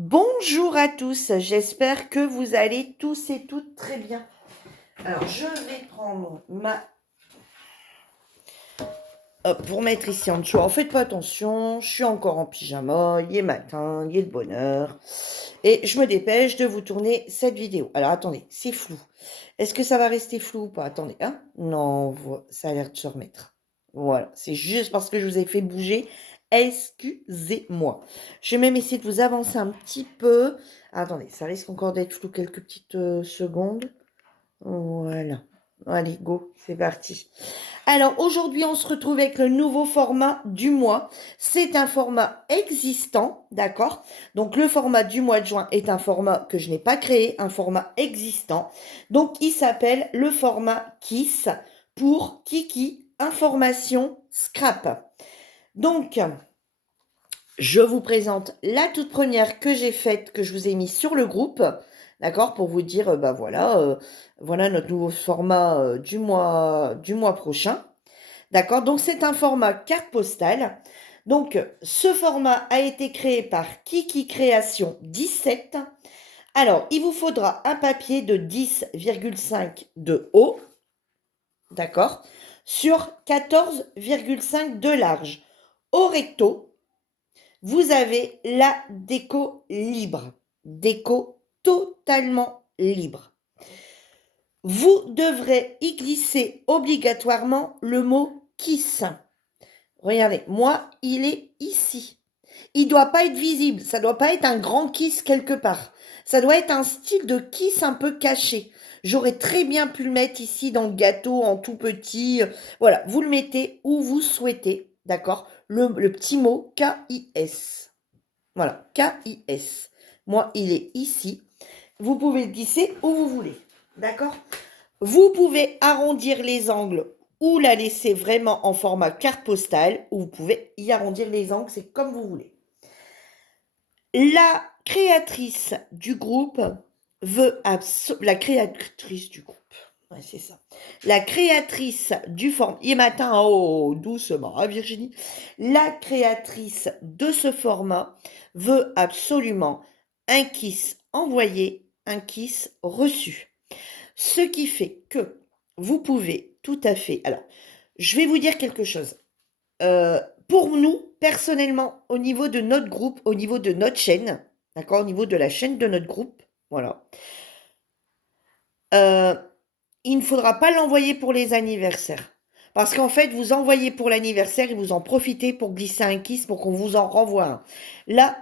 Bonjour à tous, j'espère que vous allez tous et toutes très bien. Alors, je vais prendre ma... Hop, pour mettre ici en dessous. En faites pas attention, je suis encore en pyjama, il est matin, il est de bonne heure. Et je me dépêche de vous tourner cette vidéo. Alors, attendez, c'est flou. Est-ce que ça va rester flou ou pas? Attendez, hein? Non, ça a l'air de se remettre. Voilà, c'est juste parce que je vous ai fait bouger. Excusez-moi. Je vais même essayer de vous avancer un petit peu. Attendez, ça risque encore d'être flou quelques petites secondes. Voilà. Allez, go, c'est parti. Alors, aujourd'hui, on se retrouve avec le nouveau format du mois. C'est un format existant, d'accord? Donc, le format du mois de juin est un format que je n'ai pas créé, un format existant. Donc, il s'appelle le format KISS pour Kiki Information Scrap. Donc, je vous présente la toute première que j'ai faite, que je vous ai mis sur le groupe, d'accord, pour vous dire, bah voilà, voilà notre nouveau format du mois prochain, d'accord. Donc c'est un format carte postale. Donc ce format a été créé par Kiki Création 17. Alors il vous faudra un papier de 10,5 de haut, d'accord, sur 14,5 de large. Au recto, vous avez la déco libre. Déco totalement libre. Vous devrez y glisser obligatoirement le mot kiss. Regardez, moi, il est ici. Il ne doit pas être visible. Ça ne doit pas être un grand kiss quelque part. Ça doit être un style de kiss un peu caché. J'aurais très bien pu le mettre ici dans le gâteau en tout petit. Voilà, vous le mettez où vous souhaitez. D'accord, le petit mot K-I-S. Voilà, K-I-S. Moi, il est ici. Vous pouvez le glisser où vous voulez. D'accord? Vous pouvez arrondir les angles ou la laisser vraiment en format carte postale, ou vous pouvez y arrondir les angles, c'est comme vous voulez. La créatrice du groupe veut la créatrice du groupe. Ouais, c'est ça. La créatrice du format. Il est matin, oh, doucement, hein, Virginie. La créatrice de ce format veut absolument un kiss envoyé, un kiss reçu. Ce qui fait que vous pouvez tout à fait. Alors, je vais vous dire quelque chose. Pour nous, personnellement, au niveau de notre groupe, au niveau de notre chaîne, d'accord, au niveau de la chaîne de notre groupe, voilà. Il ne faudra pas l'envoyer pour les anniversaires. Parce qu'en fait, vous envoyez pour l'anniversaire et vous en profitez pour glisser un kiss pour qu'on vous en renvoie un. Là,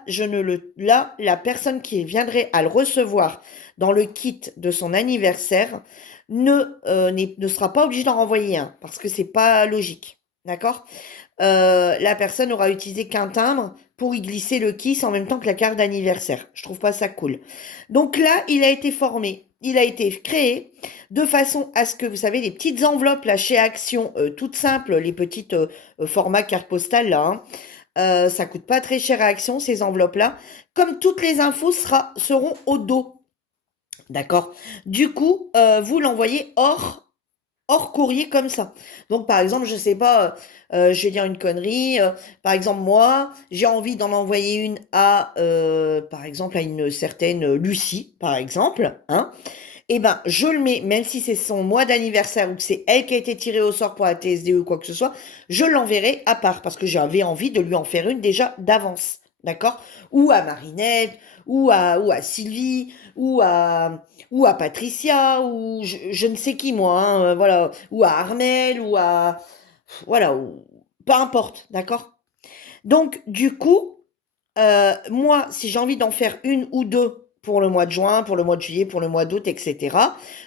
la personne qui viendrait à le recevoir dans le kit de son anniversaire ne sera pas obligée d'en renvoyer un parce que c'est pas logique. D'accord? La personne aura utilisé qu'un timbre pour y glisser le kiss en même temps que la carte d'anniversaire. Je trouve pas ça cool. Donc là, il a été formé, il a été créé de façon à ce que, vous savez, les petites enveloppes là chez Action, toutes simples, les petites formats carte postale là, hein, ça coûte pas très cher à Action ces enveloppes là. Comme toutes les infos seront au dos. D'accord? Du coup, vous l'envoyez hors courrier comme ça. Donc, par exemple, je sais pas, je vais dire une connerie. Par exemple, moi, j'ai envie d'en envoyer une par exemple, à une certaine Lucie, par exemple, hein. Eh ben, je le mets, même si c'est son mois d'anniversaire ou que c'est elle qui a été tirée au sort pour la TSDE ou quoi que ce soit, je l'enverrai à part parce que j'avais envie de lui en faire une déjà d'avance. D'accord? Ou à Marinette, ou à Sylvie, ou à Patricia, ou je ne sais qui moi, hein, voilà, ou à Armel, voilà, peu importe, d'accord? Donc, du coup, moi, si j'ai envie d'en faire une ou deux pour le mois de juin, pour le mois de juillet, pour le mois d'août, etc.,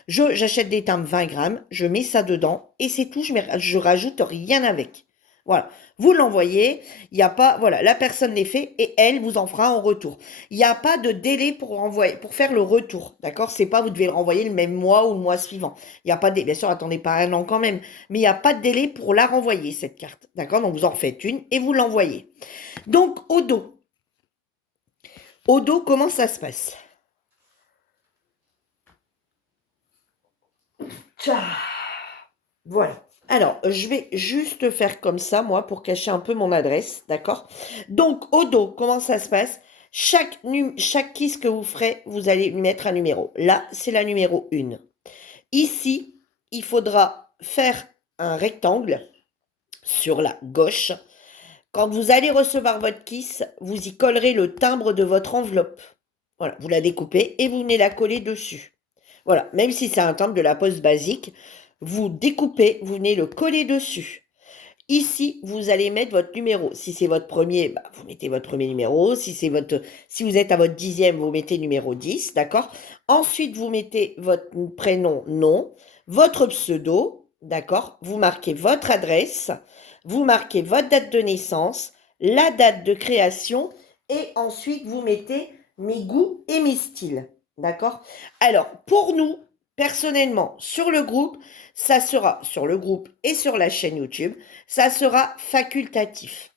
j'achète des timbres 20 grammes, je mets ça dedans et c'est tout, je rajoute rien avec. Voilà. Vous l'envoyez, il n'y a pas, voilà, la personne les fait et elle vous en fera en retour. Il n'y a pas de délai pour renvoyer, pour faire le retour, d'accord? C'est pas vous devez le renvoyer le même mois ou le mois suivant. Il n'y a pas de délai. Bien sûr, attendez pas un an quand même, mais il n'y a pas de délai pour la renvoyer, cette carte, d'accord? Donc vous en faites une et vous l'envoyez. Donc au dos. Au dos, comment ça se passe? Tcha. Voilà. Alors, je vais juste faire comme ça, moi, pour cacher un peu mon adresse, d'accord? Donc, au dos, comment ça se passe? Chaque kiss que vous ferez, vous allez lui mettre un numéro. Là, c'est la numéro 1. Ici, il faudra faire un rectangle sur la gauche. Quand vous allez recevoir votre kiss, vous y collerez le timbre de votre enveloppe. Voilà, vous la découpez et vous venez la coller dessus. Voilà, même si c'est un timbre de la Poste basique, vous découpez, vous venez le coller dessus. Ici, vous allez mettre votre numéro. Si c'est votre premier, bah, vous mettez votre premier numéro. Si vous êtes à votre 10e, vous mettez numéro 10, d'accord? Ensuite, vous mettez votre prénom, nom, votre pseudo, d'accord? Vous marquez votre adresse, vous marquez votre date de naissance, la date de création, et ensuite, vous mettez mes goûts et mes styles, d'accord? Alors, pour nous, personnellement, sur le groupe, ça sera sur le groupe et sur la chaîne YouTube, ça sera facultatif.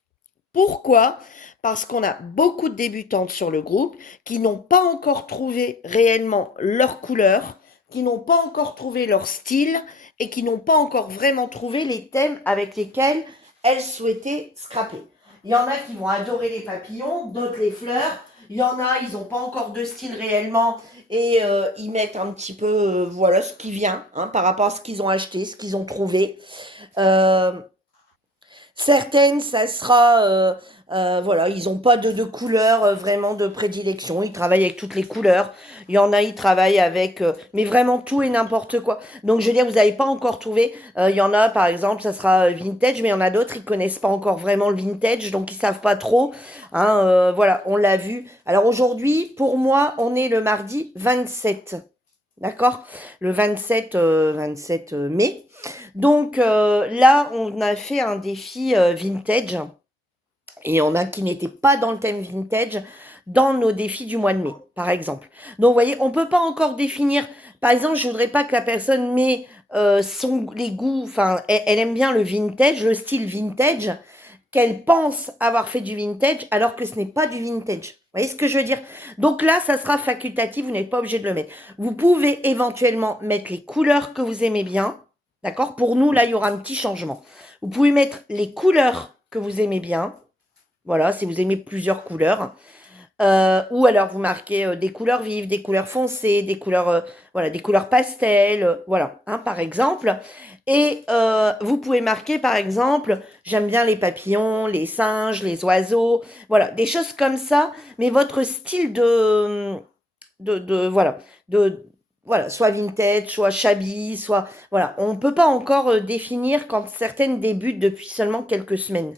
Pourquoi? Parce qu'on a beaucoup de débutantes sur le groupe qui n'ont pas encore trouvé réellement leur couleur, qui n'ont pas encore trouvé leur style et qui n'ont pas encore vraiment trouvé les thèmes avec lesquels elles souhaitaient scraper. Il y en a qui vont adorer les papillons, d'autres les fleurs. Il y en a, ils n'ont pas encore de style réellement et ils mettent un petit peu voilà ce qui vient par rapport à ce qu'ils ont acheté, ce qu'ils ont trouvé. Euh, Certaines, ça sera, voilà, ils n'ont pas de couleur vraiment de prédilection. Ils travaillent avec toutes les couleurs. Il y en a, ils travaillent avec, mais vraiment tout et n'importe quoi. Donc, je veux dire, vous n'avez pas encore trouvé. Il y en a, par exemple, ça sera vintage, mais il y en a d'autres, ils connaissent pas encore vraiment le vintage, donc ils savent pas trop. Voilà, on l'a vu. Alors aujourd'hui, pour moi, on est le mardi 27. D'accord? Le 27 mai. Donc là, on a fait un défi vintage et on a qui n'était pas dans le thème vintage dans nos défis du mois de mai, par exemple. Donc, vous voyez, on ne peut pas encore définir. Par exemple, je voudrais pas que la personne met les goûts, enfin, elle aime bien le vintage, le style vintage, qu'elle pense avoir fait du vintage alors que ce n'est pas du vintage. Vous voyez ce que je veux dire? Donc là, ça sera facultatif, vous n'êtes pas obligé de le mettre. Vous pouvez éventuellement mettre les couleurs que vous aimez bien. D'accord? Pour nous, là, il y aura un petit changement. Vous pouvez mettre les couleurs que vous aimez bien. Voilà, si vous aimez plusieurs couleurs. Ou alors vous marquez des couleurs vives, des couleurs foncées, des couleurs, voilà, des couleurs pastel, voilà, par exemple. Et vous pouvez marquer, par exemple, j'aime bien les papillons, les singes, les oiseaux, voilà, des choses comme ça. Mais votre style voilà, de voilà, soit vintage, soit shabby, soit voilà, on ne peut pas encore définir quand certaines débutent depuis seulement quelques semaines.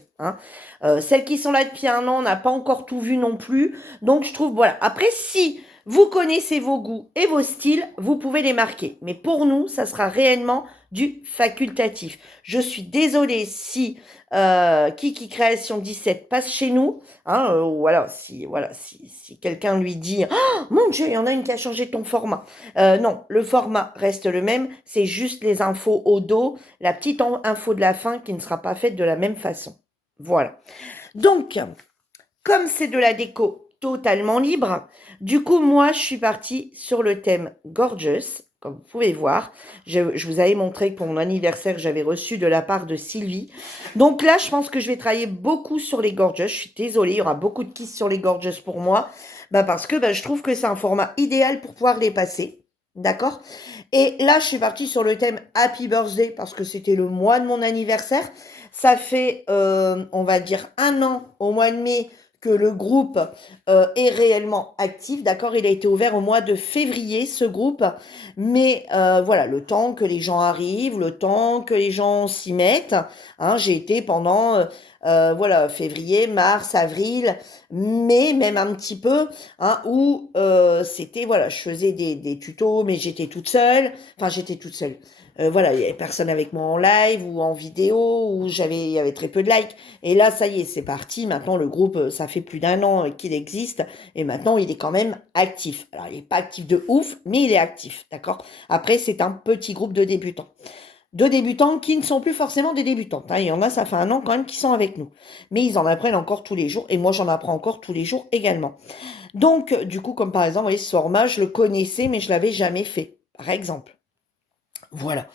Celles qui sont là depuis un an, on n'a pas encore tout vu non plus. Donc je trouve voilà. Après, si vous connaissez vos goûts et vos styles, vous pouvez les marquer. Mais pour nous, ça sera réellement du facultatif. Je suis désolée si Kiki Création 17 passe chez nous. Si quelqu'un lui dit oh, mon Dieu, il y en a une qui a changé ton format. Non, le format reste le même. C'est juste les infos au dos, la petite info de la fin qui ne sera pas faite de la même façon. Voilà. Donc, comme c'est de la déco totalement libre, du coup, moi, je suis partie sur le thème Gorgeous, comme vous pouvez voir. Je vous avais montré que pour mon anniversaire, j'avais reçu de la part de Sylvie. Donc là, je pense que je vais travailler beaucoup sur les Gorgeous. Je suis désolée, il y aura beaucoup de kisses sur les Gorgeous pour moi. Parce que je trouve que c'est un format idéal pour pouvoir les passer. D'accord? Et là, je suis partie sur le thème Happy Birthday parce que c'était le mois de mon anniversaire. Ça fait, on va dire, 1 an au mois de mai que le groupe est réellement actif. D'accord? Il a été ouvert au mois de février, ce groupe. Mais voilà, le temps que les gens arrivent, le temps que les gens s'y mettent. J'ai été pendant, voilà, février, mars, avril, mai, même un petit peu, où c'était, voilà, je faisais des tutos, mais j'étais toute seule. Enfin, j'étais toute seule. Voilà, il n'y avait personne avec moi en live ou en vidéo, ou il y avait très peu de likes. Et là, ça y est, c'est parti. Maintenant, le groupe, ça fait plus d'1 an qu'il existe. Et maintenant, il est quand même actif. Alors, il n'est pas actif de ouf, mais il est actif. D'accord? Après, c'est un petit groupe de débutants. De débutants qui ne sont plus forcément des débutantes. Il y en a, ça fait 1 an quand même, qui sont avec nous. Mais ils en apprennent encore tous les jours. Et moi, j'en apprends encore tous les jours également. Donc, du coup, comme par exemple, vous voyez, ce format, je le connaissais, mais je l'avais jamais fait. Par exemple. Voilà.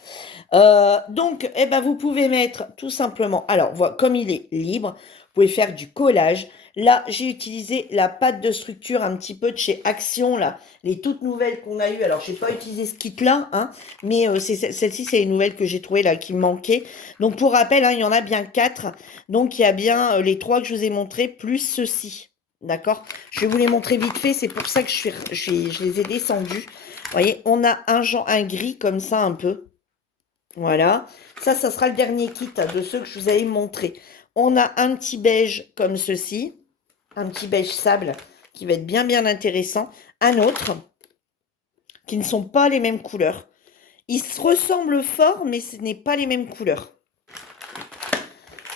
Donc, vous pouvez mettre tout simplement, alors, voilà, comme il est libre, vous pouvez faire du collage. Là, j'ai utilisé la pâte de structure un petit peu de chez Action, là, les toutes nouvelles qu'on a eues. Alors, j'ai pas utilisé ce kit-là, hein, mais celle-ci, c'est les nouvelles que j'ai trouvées là qui me manquaient. Donc, pour rappel, hein, il y en a bien 4. Donc, il y a bien les 3 que je vous ai montrés, plus ceux-ci. D'accord? Je vais vous les montrer vite fait, c'est pour ça que je les ai descendus. Vous voyez, on a un gris comme ça un peu. Voilà. Ça sera le dernier kit de ceux que je vous avais montré. On a un petit beige comme ceci. Un petit beige sable qui va être bien bien intéressant. Un autre qui ne sont pas les mêmes couleurs. Ils se ressemblent fort, mais ce n'est pas les mêmes couleurs.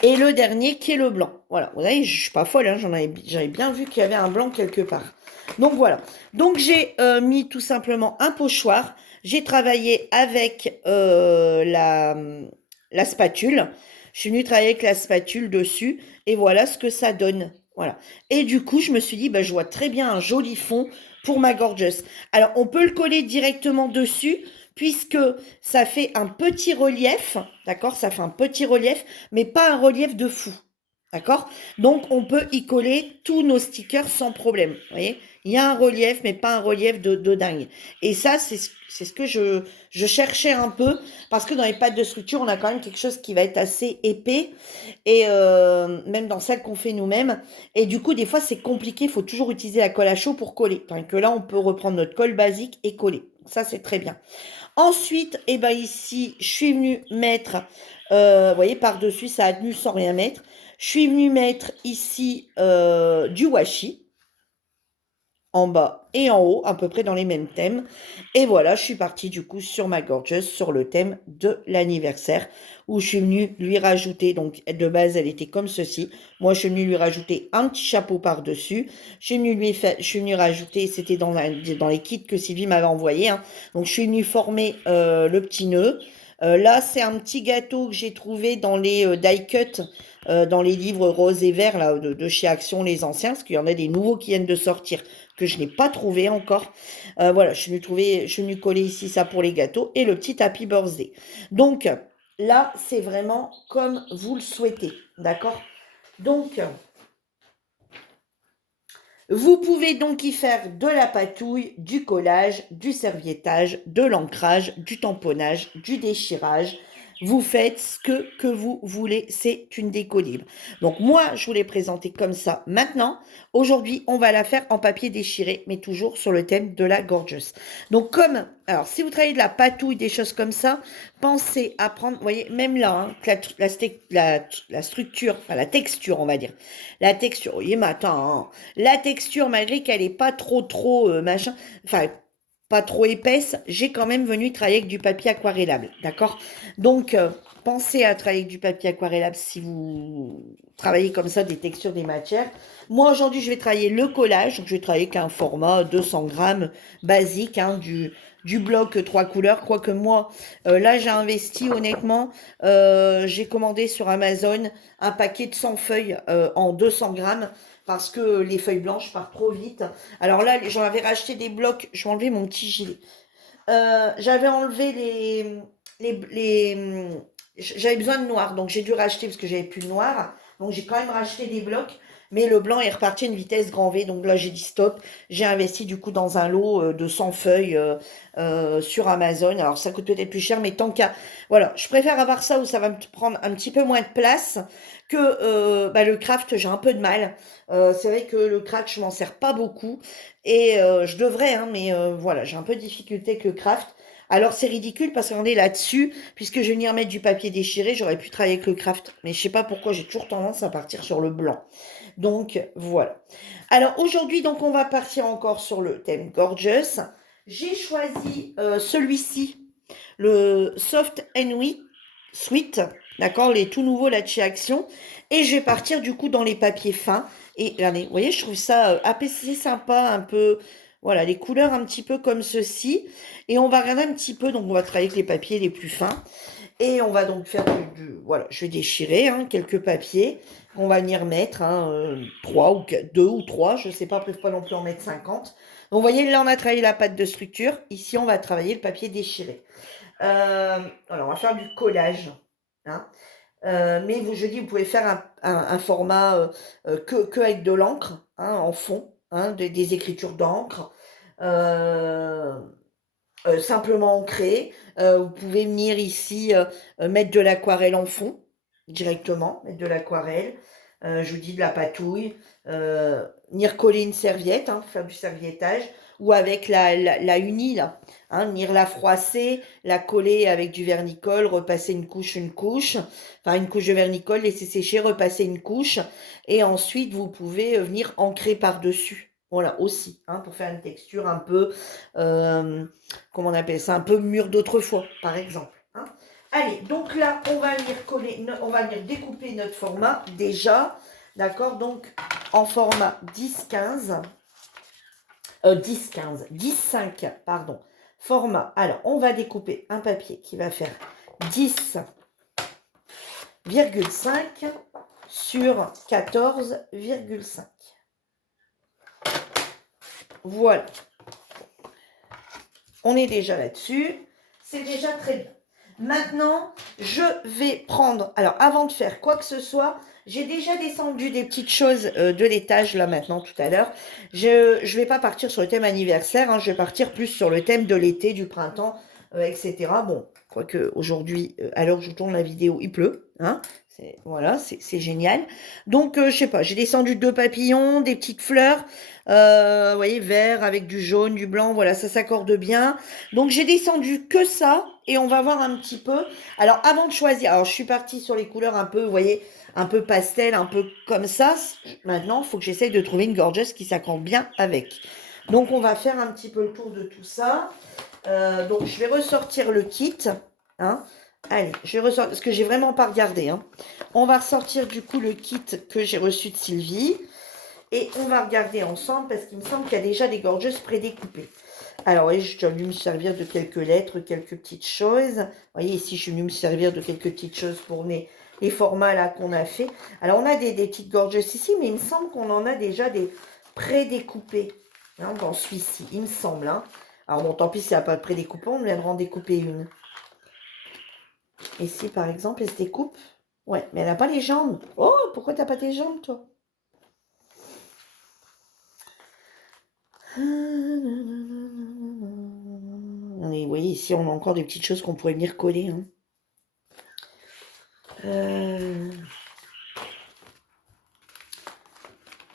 Et le dernier qui est le blanc. Voilà, vous voyez, je ne suis pas folle, hein, j'avais bien vu qu'il y avait un blanc quelque part. Donc voilà. Donc j'ai mis tout simplement un pochoir. J'ai travaillé avec la spatule. Je suis venue travailler avec la spatule dessus. Et voilà ce que ça donne. Voilà. Et du coup, je me suis dit, bah, je vois très bien un joli fond pour ma gorgeous. Alors, on peut le coller directement dessus puisque ça fait un petit relief, d'accord? Ça fait un petit relief, mais pas un relief de fou, d'accord? Donc, on peut y coller tous nos stickers sans problème, vous voyez? Il y a un relief, mais pas un relief de dingue. Et ça, c'est ce que je cherchais un peu, parce que dans les pâtes de structure, on a quand même quelque chose qui va être assez épais, et même dans celles qu'on fait nous-mêmes. Et du coup, des fois, c'est compliqué, il faut toujours utiliser la colle à chaud pour coller. Tandis que là, on peut reprendre notre colle basique et coller. Ça, c'est très bien. Ensuite, eh ben ici, je suis venue mettre, vous voyez, par-dessus, ça a tenu sans rien mettre. Je suis venue mettre ici du washi, en bas et en haut, à peu près dans les mêmes thèmes. Et voilà, je suis partie du coup sur ma gorgeous, sur le thème de l'anniversaire, où je suis venue lui rajouter, donc de base, elle était comme ceci. Moi, je suis venue lui rajouter un petit chapeau par-dessus. Je suis venue rajouter, c'était dans les kits que Sylvie m'avait envoyé, hein. Donc, je suis venue former le petit nœud. Là, c'est un petit gâteau que j'ai trouvé dans les die cut, dans les livres roses et verts là, de chez Action, les anciens, parce qu'il y en a des nouveaux qui viennent de sortir que je n'ai pas trouvé encore. Voilà, je suis venue coller ici ça pour les gâteaux et le petit Happy Birthday. Donc là, c'est vraiment comme vous le souhaitez, d'accord? Donc, vous pouvez donc y faire de la patouille, du collage, du serviettage, de l'ancrage, du tamponnage, du déchirage. Vous faites ce que vous voulez, c'est une déco libre. Donc moi, je vous l'ai présenté comme ça maintenant. Aujourd'hui, on va la faire en papier déchiré, mais toujours sur le thème de la gorgeous. Donc alors si vous travaillez de la patouille, des choses comme ça, pensez à prendre, vous voyez, même là, hein, la structure, enfin la texture, on va dire. La texture, oui, mais attends, hein. La texture, malgré qu'elle n'est pas trop machin, enfin, pas trop épaisse, j'ai quand même venu travailler avec du papier aquarellable, d'accord? Donc, pensez à travailler avec du papier aquarellable si vous travaillez comme ça, des textures, des matières. Moi, aujourd'hui, je vais travailler le collage, donc je vais travailler qu'un format 200 grammes basique, hein, du bloc 3 couleurs, quoique moi, là, j'ai investi, honnêtement, j'ai commandé sur Amazon un paquet de 100 feuilles en 200 grammes, parce que les feuilles blanches partent trop vite. Alors là, j'en avais racheté des blocs. Je vais enlever mon petit gilet. J'avais enlevé les j'avais besoin de noir, donc j'ai dû racheter parce que j'avais plus de noir. Donc j'ai quand même racheté des blocs, mais le blanc est reparti à une vitesse grand V. Donc là, j'ai dit stop. J'ai investi du coup dans un lot de 100 feuilles sur Amazon. Alors ça coûte peut-être plus cher, mais tant qu'à... Voilà, je préfère avoir ça où ça va me prendre un petit peu moins de place que le craft, j'ai un peu de mal. C'est vrai que le craft, je m'en sers pas beaucoup. Et je devrais, hein, mais voilà, j'ai un peu de difficulté avec le craft. Alors c'est ridicule parce qu'on est là-dessus, puisque je vais venir mettre du papier déchiré, j'aurais pu travailler avec le craft. Mais je sais pas pourquoi, j'ai toujours tendance à partir sur le blanc. Donc voilà. Alors aujourd'hui, donc on va partir encore sur le thème Gorgeous. J'ai choisi celui-ci, le Soft and Sweet, d'accord, les tout nouveaux là de chez Action. Et je vais partir du coup dans les papiers fins. Et regardez, vous voyez, je trouve ça assez sympa, un peu, voilà, les couleurs un petit peu comme ceci. Et on va regarder un petit peu, donc on va travailler avec les papiers les plus fins. Et on va donc faire voilà, je vais déchirer hein, quelques papiers. On va venir mettre, hein, 3 ou 2 ou 3, je ne sais pas, après, il ne faut pas non plus en mettre 50. Donc vous voyez, là on a travaillé la pâte de structure. Ici, on va travailler le papier déchiré. Alors, on va faire du collage, hein. Mais je dis, vous pouvez faire un format que avec de l'encre, hein, en fond, hein, des écritures d'encre. Euh, Simplement ancré. Vous pouvez venir ici mettre de l'aquarelle en fond, directement, mettre de l'aquarelle. Je vous dis de la patouille. Venir coller une serviette, hein, faire du serviettage, ou avec la uni, là. Hein, venir la froisser, la coller avec du vernicole, repasser une couche, enfin une couche de vernicole, laisser sécher, repasser une couche, et ensuite vous pouvez venir ancrer par-dessus. Voilà, aussi, hein, pour faire une texture un peu, comment on appelle ça, un peu mûr d'autrefois, par exemple. Hein. Allez, donc là, on va venir coller, on va venir découper notre format déjà, d'accord, donc en format 10-15, 10-15, 10-5, pardon, format. Alors, on va découper un papier qui va faire 10,5 sur 14,5. Voilà. On est déjà là-dessus. C'est déjà très bien. Maintenant, je vais prendre... Alors, avant de faire quoi que ce soit, j'ai déjà descendu des petites choses de l'étage, là, maintenant, tout à l'heure. Je ne vais pas partir sur le thème anniversaire, hein, je vais partir plus sur le thème de l'été, du printemps, etc. Bon, quoique aujourd'hui, à l'heure où je tourne la vidéo, il pleut, hein. Voilà, c'est génial. Donc, je sais pas, j'ai descendu 2 papillons, des petites fleurs, vous voyez, vert avec du jaune, du blanc, voilà, ça s'accorde bien. Donc, j'ai descendu que ça et on va voir un petit peu. Alors, avant de choisir, alors je suis partie sur les couleurs un peu, vous voyez, un peu pastel, un peu comme ça. Maintenant, il faut que j'essaye de trouver une gorgeuse qui s'accorde bien avec. Donc, on va faire un petit peu le tour de tout ça. Donc, je vais ressortir le kit, hein. Allez, je vais ressortir, parce que j'ai vraiment pas regardé, hein. On va ressortir du coup le kit que j'ai reçu de Sylvie. Et on va regarder ensemble, parce qu'il me semble qu'il y a déjà des gorgeuses prédécoupées. Alors, oui, je suis venue me servir de quelques lettres, quelques petites choses. Vous voyez, ici, je suis venue me servir de quelques petites choses pour les formats là qu'on a fait. Alors, on a des petites gorgeuses ici, mais il me semble qu'on en a déjà des prédécoupées, hein, dans celui-ci, il me semble. Hein. Alors, bon, tant pis s'il n'y a pas de prédécoupant, on viendra en découper une. Ici, par exemple, elle se découpe. Ouais, mais elle n'a pas les jambes. Oh, pourquoi t'as pas tes jambes, toi? Et vous voyez, ici, on a encore des petites choses qu'on pourrait venir coller. Hein.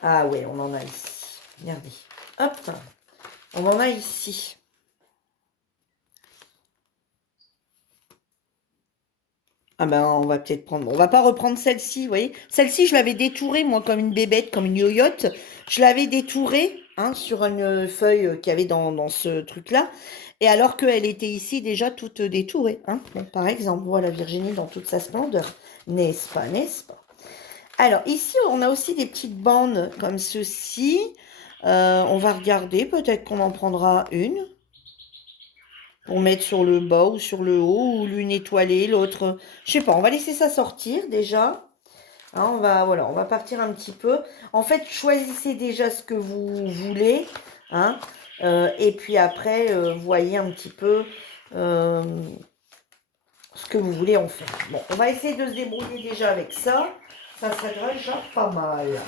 Ah ouais, on en a ici. Regardez. Hop, on en a ici. Ah ben, on va peut-être prendre... On va pas reprendre celle-ci, vous voyez. Celle-ci, je l'avais détourée, moi, comme une bébête, comme une yoyote. Je l'avais détourée, hein, sur une feuille qu'il y avait dans ce truc-là. Et alors qu'elle était ici déjà toute détourée. Hein. Bon, par exemple, voilà Virginie dans toute sa splendeur. N'est-ce pas, n'est-ce pas? Alors, ici, on a aussi des petites bandes comme ceci. On va regarder, peut-être qu'on en prendra une. Pour mettre sur le bas ou sur le haut, ou l'une étoilée, l'autre. Je sais pas, on va laisser ça sortir déjà. Hein, voilà, on va partir un petit peu. En fait, choisissez déjà ce que vous voulez. Hein, et puis après, voyez un petit peu ce que vous voulez en faire. Bon, on va essayer de se débrouiller déjà avec ça. Ça serait déjà pas mal.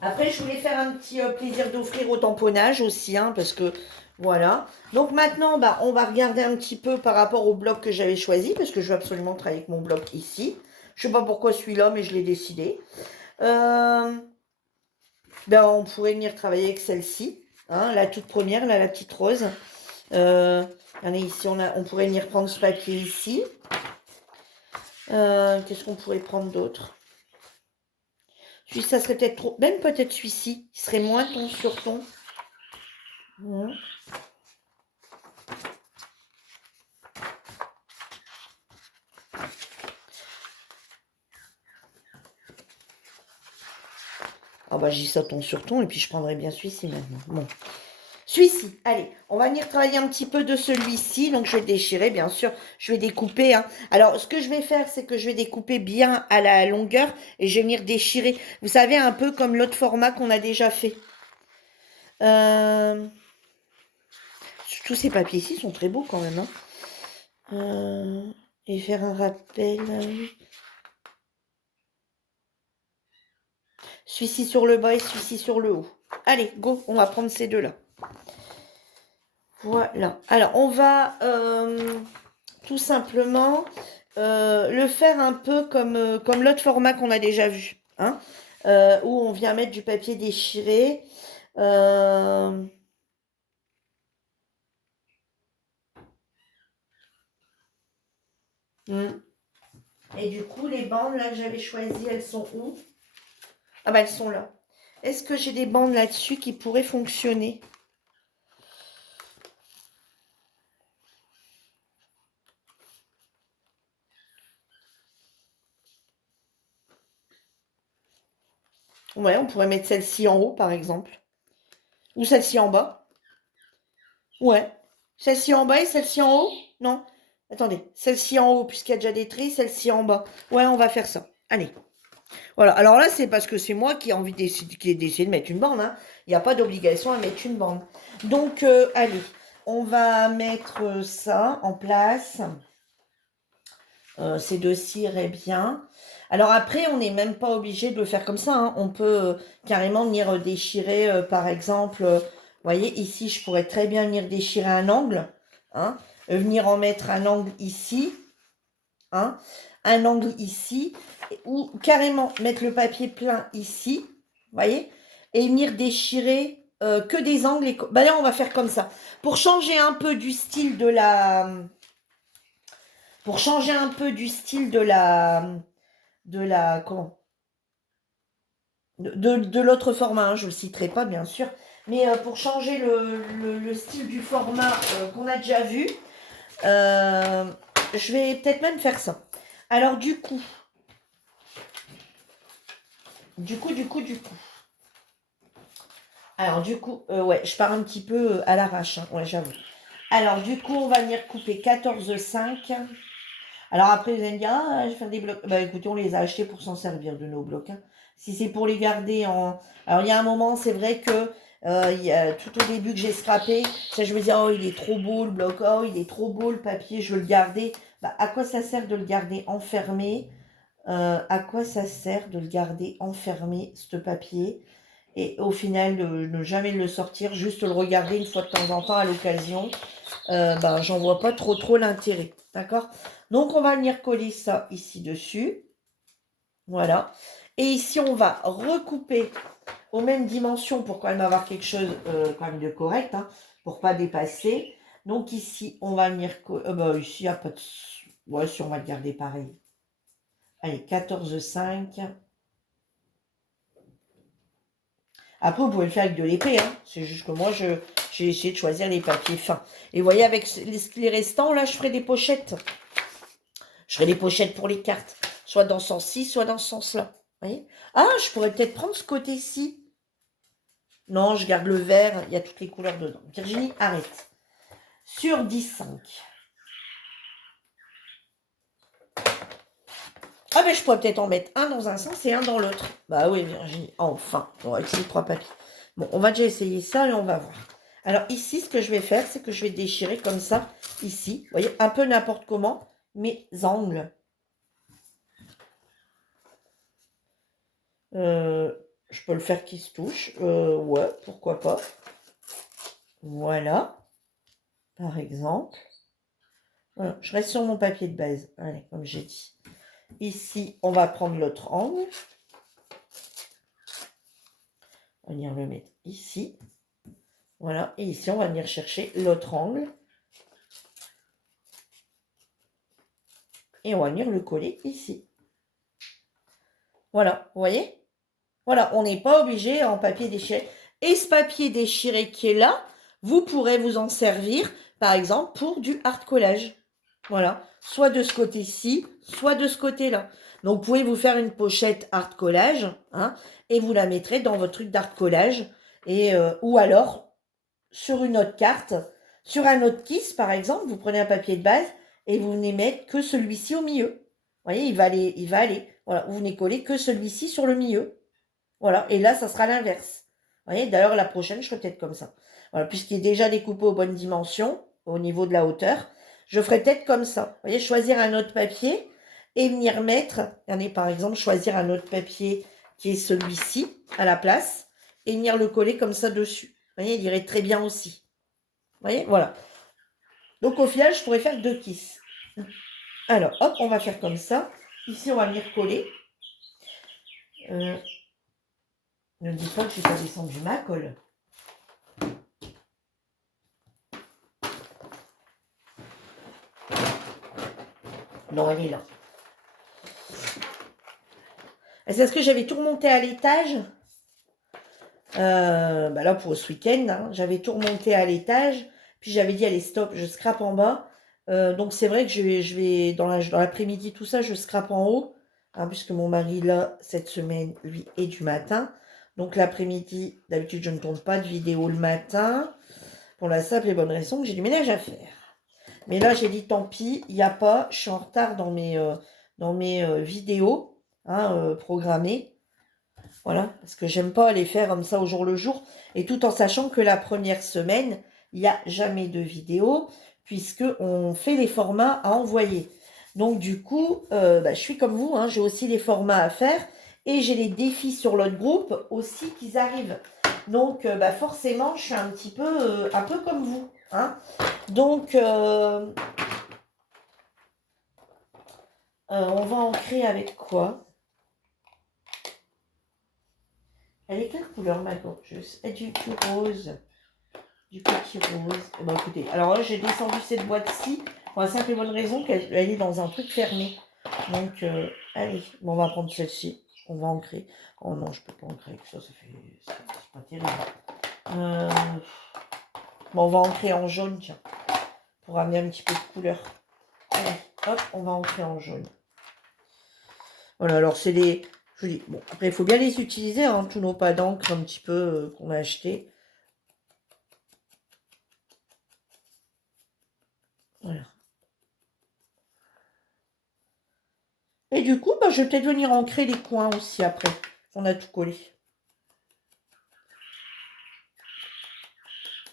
Après, je voulais faire un petit plaisir d'offrir au tamponnage aussi, hein, parce que voilà. Donc maintenant, bah, on va regarder un petit peu par rapport au bloc que j'avais choisi, parce que je veux absolument travailler avec mon bloc ici. Je ne sais pas pourquoi celui-là, mais je l'ai décidé. Ben, on pourrait venir travailler avec celle-ci, hein, la toute première, là, la petite rose. Ici, on pourrait venir prendre ce papier ici. Qu'est-ce qu'on pourrait prendre d'autre? Ça serait peut-être trop... Même peut-être celui-ci. Il serait moins ton sur ton. Ah bah j'ai ça ton sur ton et puis je prendrai bien celui-ci maintenant. Bon. Celui-ci, allez, on va venir travailler un petit peu de celui-ci. Donc je vais déchirer, bien sûr. Je vais découper. Hein. Alors ce que je vais faire, c'est que je vais découper bien à la longueur et je vais venir déchirer. Vous savez, un peu comme l'autre format qu'on a déjà fait. Tous ces papiers-ci sont très beaux quand même. Hein. Et faire un rappel. Celui-ci sur le bas et celui-ci sur le haut. Allez, go, on va prendre ces deux-là. Voilà. Alors, on va tout simplement le faire un peu comme l'autre format qu'on a déjà vu. Hein, où on vient mettre du papier déchiré. Et du coup, les bandes là que j'avais choisies, elles sont où? Ah bah elles sont là. Est-ce que j'ai des bandes là-dessus qui pourraient fonctionner? Ouais, on pourrait mettre celle-ci en haut, par exemple. Ou celle-ci en bas. Ouais. Celle-ci en bas et celle-ci en haut? Non. Attendez. Celle-ci en haut, puisqu'il y a déjà des traits, celle-ci en bas. Ouais, on va faire ça. Allez. Voilà. Alors là, c'est parce que c'est moi qui ai envie d'essayer de mettre une bande. Hein. Il n'y a pas d'obligation à mettre une bande. Donc, allez. On va mettre ça en place. Ces deux-ci iraient bien. Alors après, on n'est même pas obligé de le faire comme ça. Hein. On peut carrément venir déchirer, par exemple, vous voyez, ici, je pourrais très bien venir déchirer un angle. Hein, venir en mettre un angle ici. Hein, un angle ici. Ou carrément mettre le papier plein ici. Vous voyez, et venir déchirer que des angles. Ben là, on va faire comme ça. Pour changer un peu du style de la... Pour changer un peu du style de la comment de l'autre format, hein, je ne le citerai pas bien sûr, mais pour changer le style du format qu'on a déjà vu, je vais peut-être même faire ça. Alors du coup, alors du coup, ouais, je pars un petit peu à l'arrache, hein, ouais, j'avoue. Alors du coup, on va venir couper 14,5. Alors après, vous allez me dire, ah, je vais faire des blocs. Bah écoutez, on les a achetés pour s'en servir de nos blocs. Hein. Si c'est pour les garder en... Alors il y a un moment, c'est vrai que tout au début que j'ai scrappé, ça je me disais, oh il est trop beau le bloc, oh il est trop beau le papier, je veux le garder. Bah, à quoi ça sert de le garder enfermé? À quoi ça sert de le garder enfermé, ce papier? Et au final, ne jamais le sortir, juste le regarder une fois de temps en temps à l'occasion. Ben, j'en vois pas trop l'intérêt. D'accord? Donc, on va venir coller ça ici dessus. Voilà. Et ici, on va recouper aux mêmes dimensions pour quand même avoir quelque chose quand même de correct, hein, pour pas dépasser. Donc ici, on va venir... bah, ici, il n'y a pas de... Ouais, si on va le garder pareil. Allez, 14,5. Après, vous pouvez le faire avec de l'épée. Hein. C'est juste que moi, j'ai essayé de choisir les papiers fins. Et vous voyez, avec les restants, là, je ferai des pochettes. Je ferai des pochettes pour les cartes. Soit dans ce sens-ci, soit dans ce sens-là. Vous voyez? Ah, je pourrais peut-être prendre ce côté-ci. Non, je garde le vert. Il y a toutes les couleurs dedans. Virginie, arrête. Sur 10,5. Ah, ben, je pourrais peut-être en mettre un dans un sens et un dans l'autre. Bah oui, Virginie. Enfin, on va essayer 3 papiers. Bon, on va déjà essayer ça et on va voir. Alors ici, ce que je vais faire, c'est que je vais déchirer comme ça, ici. Vous voyez, un peu n'importe comment, mes angles. Je peux le faire qui se touche. Ouais, pourquoi pas. Voilà. Par exemple. Voilà, je reste sur mon papier de base. Allez, comme j'ai dit. Ici, on va prendre l'autre angle. On va venir le mettre ici. Voilà. Et ici, on va venir chercher l'autre angle. Et on va venir le coller ici. Voilà, vous voyez? Voilà, on n'est pas obligé en papier déchiré. Et ce papier déchiré qui est là, vous pourrez vous en servir, par exemple, pour du hard collage. Voilà, soit de ce côté-ci, soit de ce côté-là. Donc, vous pouvez vous faire une pochette hard collage, hein, et vous la mettrez dans votre truc d'hard collage, et, ou alors sur une autre carte, sur un autre kiss, par exemple, vous prenez un papier de base et vous venez mettre que celui-ci au milieu. Vous voyez, il va aller. Voilà, vous venez coller que celui-ci sur le milieu. Voilà, et là, ça sera l'inverse. Vous voyez, d'ailleurs, la prochaine, je ferai peut-être comme ça. Voilà, puisqu'il est déjà découpé aux bonnes dimensions, au niveau de la hauteur, je ferai peut-être comme ça. Vous voyez, choisir un autre papier et venir mettre, regardez, par exemple, choisir un autre papier qui est celui-ci, à la place, et venir le coller comme ça dessus. Vous voyez, il irait très bien aussi. Vous voyez, voilà. Donc, au final, je pourrais faire 2 kisses. Alors, hop, on va faire comme ça. Ici, on va venir coller. Ne dis pas que je n'ai pas descendu ma colle. Non, elle est là. C'est parce que j'avais tout remonté à l'étage. Là, pour ce week-end, hein, j'avais tout remonté à l'étage. Puis j'avais dit, allez, stop, je scrape en bas. Donc, c'est vrai que je vais dans l'après-midi, tout ça, je scrape en haut. Hein, puisque mon mari, là, cette semaine, lui, est du matin. Donc, l'après-midi, d'habitude, je ne tourne pas de vidéo le matin. Pour la simple et bonne raison que j'ai du ménage à faire. Mais là, j'ai dit, tant pis, il n'y a pas. Je suis en retard dans mes vidéos programmées. Voilà, parce que j'aime pas les faire comme ça au jour le jour. Et tout en sachant que la première semaine, il n'y a jamais de vidéo, puisqu'on fait les formats à envoyer. Donc du coup, je suis comme vous, hein, j'ai aussi les formats à faire. Et j'ai les défis sur l'autre groupe aussi qui arrivent. Donc forcément, je suis un peu comme vous. Hein. Donc, on va ancrer avec quoi? Elle est quelle couleur, ma gorgeuse? Elle est du rose. Du petit rose. Eh ben, écoutez, alors là, j'ai descendu cette boîte-ci pour la simple et bonne raison qu'elle est dans un truc fermé. Donc, allez, bon, on va prendre celle-ci. On va ancrer. Oh non, je peux pas ancrer avec ça, c'est pas terrible. Bon, on va ancrer en jaune, tiens, pour amener un petit peu de couleur. Allez, hop, on va ancrer en jaune. Voilà, alors c'est les... Je vous dis, bon, après, il faut bien les utiliser, hein, tous nos pas d'encre un petit peu qu'on a acheté. Voilà. Et du coup, je vais peut-être venir ancrer les coins aussi après. On a tout collé.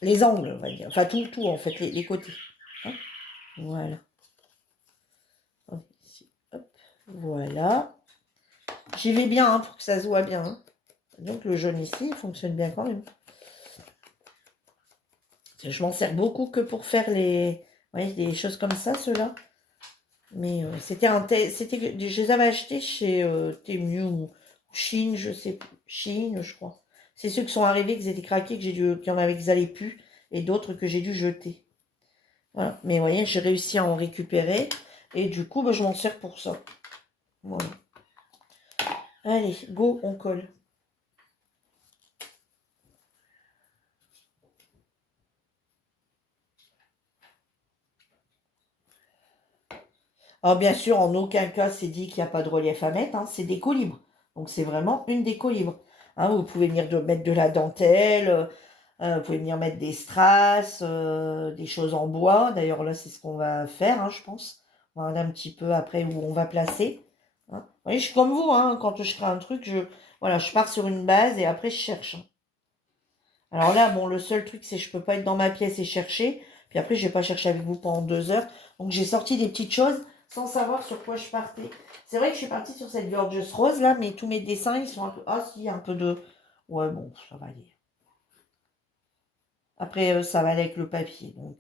Les angles, on va dire. Enfin, tout en fait, les côtés. Hein, voilà. Hop, ici, hop, voilà. J'y vais bien hein, pour que ça se voit bien. Hein. Donc, le jaune ici, il fonctionne bien quand même. Je m'en sers beaucoup que pour faire les... Vous voyez, des choses comme ça, ceux-là. Mais c'était je les avais achetés chez Temu ou Chine, je sais plus. Chine, je crois. C'est ceux qui sont arrivés, qui étaient craqués, qu'il y en avait qui n'allaient plus, et d'autres que j'ai dû jeter. Voilà. Mais vous voyez, j'ai réussi à en récupérer, et du coup, je m'en sers pour ça. Voilà. Allez, go, on colle. Alors bien sûr, en aucun cas, c'est dit qu'il n'y a pas de relief à mettre, hein, c'est déco libre. Donc c'est vraiment une déco libre. Hein, vous pouvez venir mettre de la dentelle, vous pouvez venir mettre des strass, des choses en bois. D'ailleurs là, c'est ce qu'on va faire, hein, je pense. On va regarder un petit peu après où on va placer. Hein. Vous voyez, je suis comme vous, hein, quand je crée un truc, je pars sur une base et après je cherche. Hein. Alors là, bon, le seul truc, c'est que je peux pas être dans ma pièce et chercher. Puis après, je vais pas chercher avec vous pendant 2 heures. Donc j'ai sorti des petites choses sans savoir sur quoi je partais. C'est vrai que je suis partie sur cette gorgeous rose là, mais tous mes dessins, ils sont un peu... Ah si, un peu de... Ouais, bon, ça va aller. Après, ça va aller avec le papier. Donc,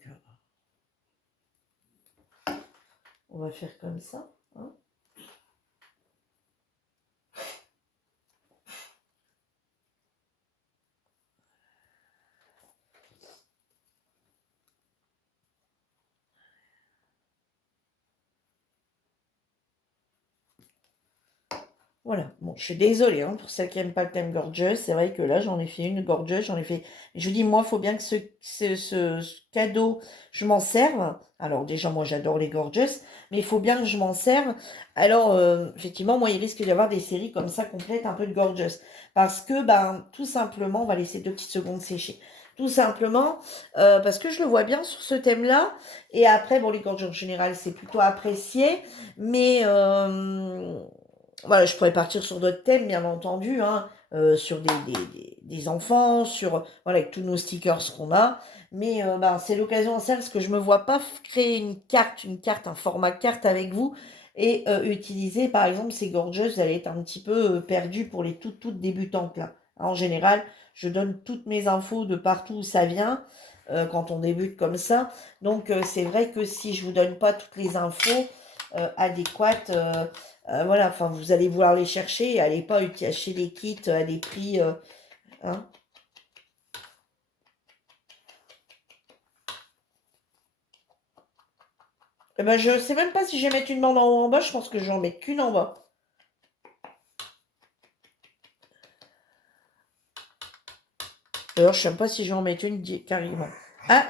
on va faire comme ça. Hein. Voilà, bon, je suis désolée hein, pour celles qui n'aiment pas le thème gorgeous. C'est vrai que là, j'en ai fait une gorgeous, j'en ai fait... Je vous dis, moi, il faut bien que ce cadeau, je m'en serve. Alors déjà, moi, j'adore les gorgeous, mais il faut bien que je m'en serve. Alors, effectivement, moi, il risque d'y avoir des séries comme ça, complètes, un peu de gorgeous. Parce que, tout simplement, on va laisser 2 petites secondes sécher. Tout simplement, parce que je le vois bien sur ce thème-là. Et après, bon, les gorgeous en général, c'est plutôt apprécié. Mais... voilà, je pourrais partir sur d'autres thèmes, bien entendu, hein, sur des enfants, sur voilà, avec tous nos stickers qu'on a. Mais c'est l'occasion en ça, parce que je me vois pas créer une carte, un format carte avec vous. et utiliser, par exemple, ces gorgeuses, vous allez être un petit peu perdu pour les toutes débutantes, là. En général, je donne toutes mes infos de partout où ça vient, quand on débute comme ça. Donc, c'est vrai que si je vous donne pas toutes les infos adéquates, voilà, enfin, vous allez vouloir les chercher et allez pas acheter les kits à des prix, hein. Eh ben, je sais même pas si je vais mettre une bande en haut ou en bas, je pense que je vais en mettre qu'une en bas. D'ailleurs, je sais même pas si je vais en mettre une carrément. Ah,